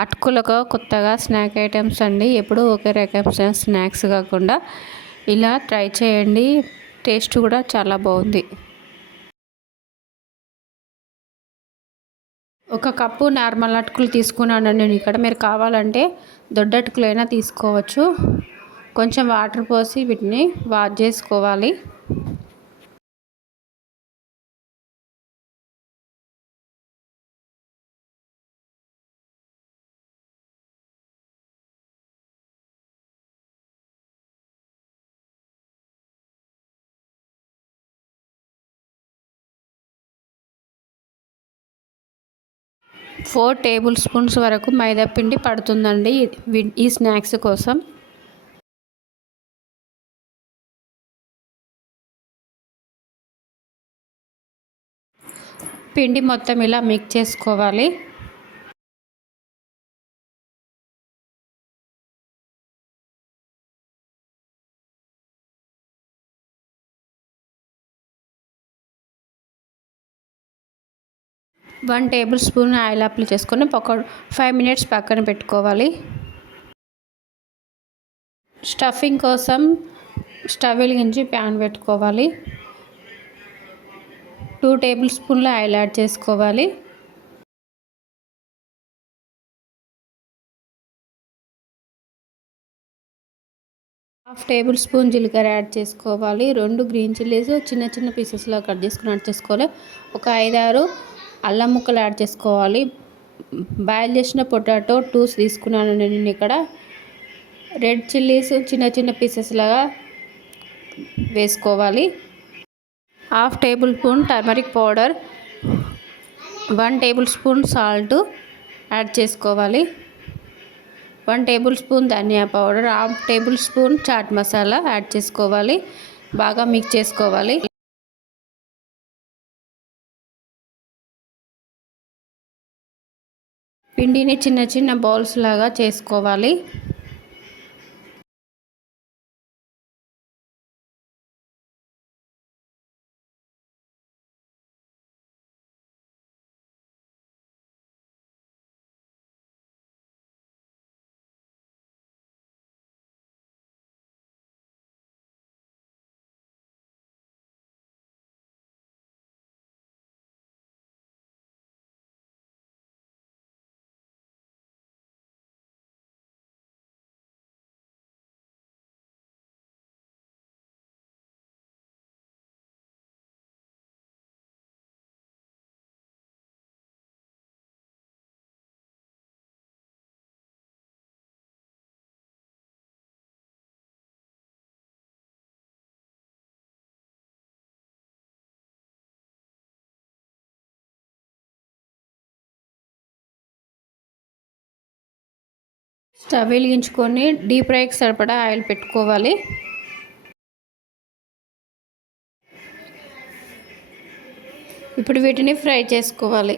అటుకులకు కొత్తగా snack items అండి. ఎప్పుడూ ఒకే రకం స్నాక్స్ కాకుండా ఇలా ట్రై చేయండి. టేస్ట్ కూడా చాలా బాగుంది. ఒక కప్పు నార్మల్ అటుకులు తీసుకున్నానండి నేను ఇక్కడ. మీరు కావాలంటే దొడ్డ అటుకులైనా తీసుకోవచ్చు. కొంచెం వాటర్ పోసి వీటిని వాష్ చేసుకోవాలి. ఫోర్ టేబుల్ స్పూన్స్ వరకు మైదా పిండి పడుతుందండి ఈ స్నాక్స్ కోసం. పిండి మొత్తం ఇలా మిక్స్ చేసుకోవాలి. One table spoon oil apply చేసుకొని ఒక 5 మినిట్స్ పక్కన పెట్టుకోవాలి. స్టఫింగ్ కోసం స్టవ్ వెలిగించి ప్యాన్ పెట్టుకోవాలి. 2 టేబుల్ స్పూన్ల ఆయిల్ యాడ్ చేసుకోవాలి. హాఫ్ టేబుల్ స్పూన్ జీలకర్ర యాడ్ చేసుకోవాలి. 2 గ్రీన్ చిల్లీస్ చిన్న చిన్న పీసెస్లో కట్ చేసుకుని యాడ్ చేసుకోవాలి. ఒక 5-6 అల్లం ముక్కలు యాడ్ చేసుకోవాలి. బాయిల్ చేసిన పొటాటో 2 తీసుకున్నాను నేను ఇక్కడ. రెడ్ చిల్లీస్ చిన్న చిన్న పీసెస్ లాగా వేసుకోవాలి. Half tablespoon turmeric powder, 1 tablespoon salt add చేసుకోవాలి. 1 టేబుల్ స్పూన్ ధనియా powder, half tablespoon chaat masala add చేసుకోవాలి. బాగా మిక్స్ చేసుకోవాలి. పిండిని చిన్న చిన్న బౌల్స్ లాగా చేసుకోవాలి. స్టవ్ వెలిగించుకొని డీప్ ఫ్రైకి సరిపడా ఆయిల్ పెట్టుకోవాలి. ఇప్పుడు వీటిని ఫ్రై చేసుకోవాలి.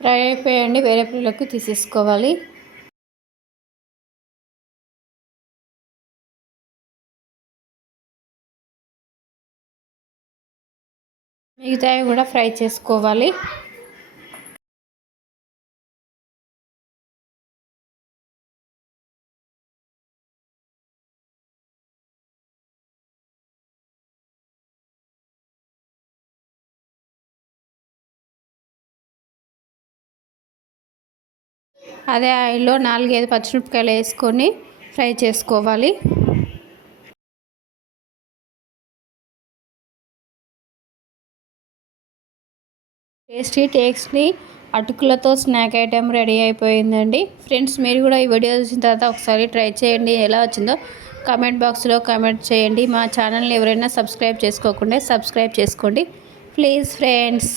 ఫ్రై అయిపోయండి. వేరే ప్లేట్లోకి తీసేసుకోవాలి. మిగతావి కూడా ఫ్రై చేసుకోవాలి. అదే ఆయిల్లో 4-5 పచ్చిమిరపకాయలు వేసుకొని ఫ్రై చేసుకోవాలి. టేస్టీ అటుకులతో స్నాక్ ఐటెం రెడీ అయిపోయిందండి. ఫ్రెండ్స్, మీరు కూడా ఈ వీడియో చూసిన తర్వాత ఒకసారి ట్రై చేయండి. ఎలా వచ్చిందో కామెంట్ బాక్స్లో కామెంట్ చేయండి. మా ఛానల్ని ఎవరైనా సబ్స్క్రైబ్ చేసుకోకుండా సబ్స్క్రైబ్ చేసుకోండి ప్లీజ్ ఫ్రెండ్స్.